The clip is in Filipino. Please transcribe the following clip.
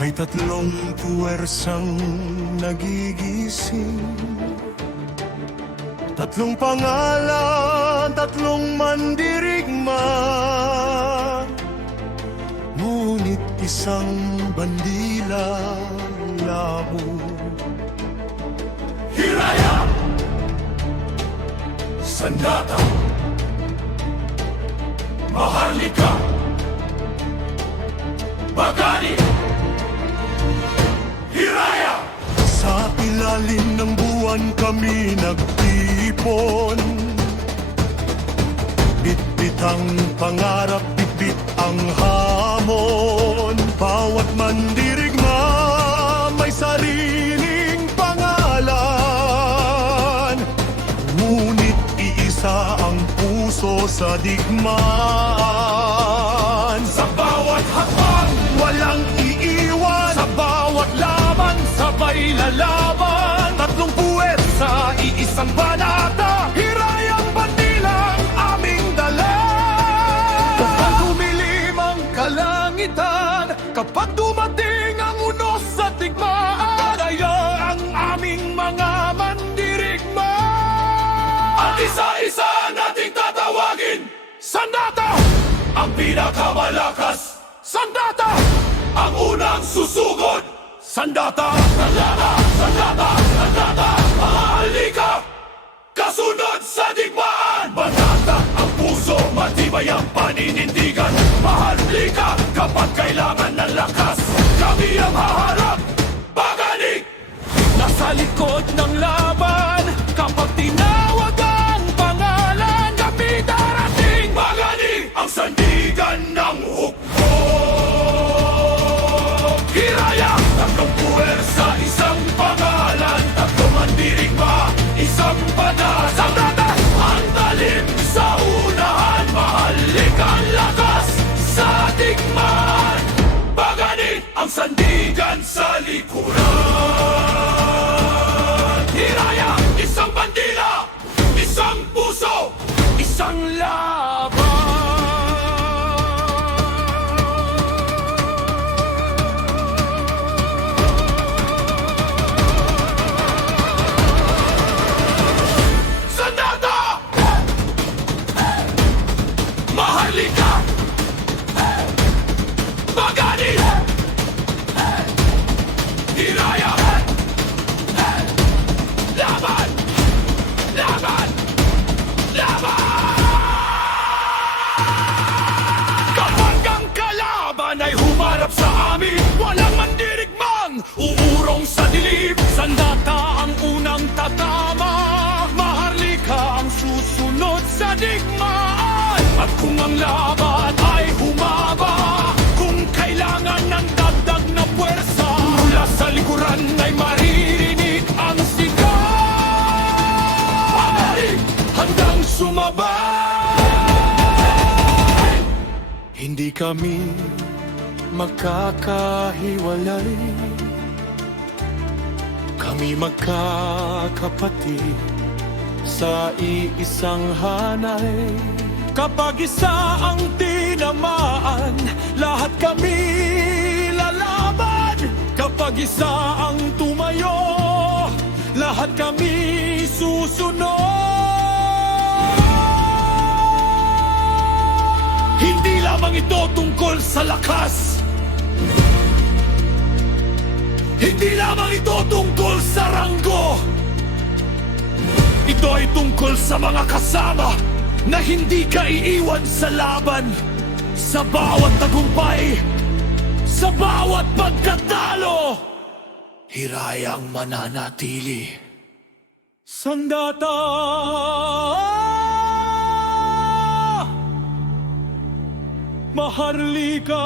May tatlong puwersang nagigising, tatlong pangalan, tatlong mandirigma, ngunit isang bandila labo. Hiraya! Sandata! Maharlika! Bagani! Hiraya! Sa ilalim ng buwan kami nagtipon, bitbit ang pangarap, bitbit ang hamon. Bawat mandirigma may sariling pangalan, ngunit iisa ang puso sa digmaan. Sa bawat hakbang, Walang iiwan, sa bawat laban, sabay lalaban. tatlong puwet Sa iisang banata, hirayang bandilang aming dala. kapag dumilim ang kalangitan, Kapag dumating ang unos sa digmaan, kaya ang aming mga mandirigma. At isa-isa nating tatawagin. Sandata! Ang pinakamalakas. Sandata! Ang unang susugod. Sandata! Sandata! Sandata! Sandata! Mahalika! Kasunod sa digmaan. Bandata ang puso, matibay ang paninindigan. Mahalika kapag kailangan ng lakas. Kami ang haharap. Bagani! Nasa likod ng laban. Kapag tinawag ang pangalan, kami darating. Bagani! Ang sandigan ng hukbo. Hiraya! Tatlong puwersa, isang pangalan. Tatlong mandirigma, isang batas. Sandata! Ang talim sa unahan. Mahalika ang lakas sa digmaan. Bagani! Ang sandigan sa likuran. Hiraya! Isang bandila, isang puso, isang laban. Sandata! Maharlika! Bagani! Hiraya! Laban! Laban! Laban! Kapag ang kalaban ay humarap sa amin, walang mandirigmang uurong sa dilim. Sandata ang unang tatama, Maharlika ang susunod sa digmaan. At kung ang laban ay humaba, kung kailangan ng dagdag na puwersa, mula sa likuran ay maririnig ang sigaw. Pagaling handang sumabay. hindi kami magkakahiwalay. Kami magkakapatid sa iisang hanay. Kapag isa ang tinamaan, lahat kami lalaban. Kapag isa ang tumayo, lahat kami susunod. Hindi lamang ito tungkol sa lakas. Hindi lamang ito tungkol sa ranggo. Ito ay tungkol sa mga kasama na hindi ka iiwan sa laban. Sa bawat tagumpay, sa bawat pagkatalo, hirayang mananatili. Sandata! Maharlika!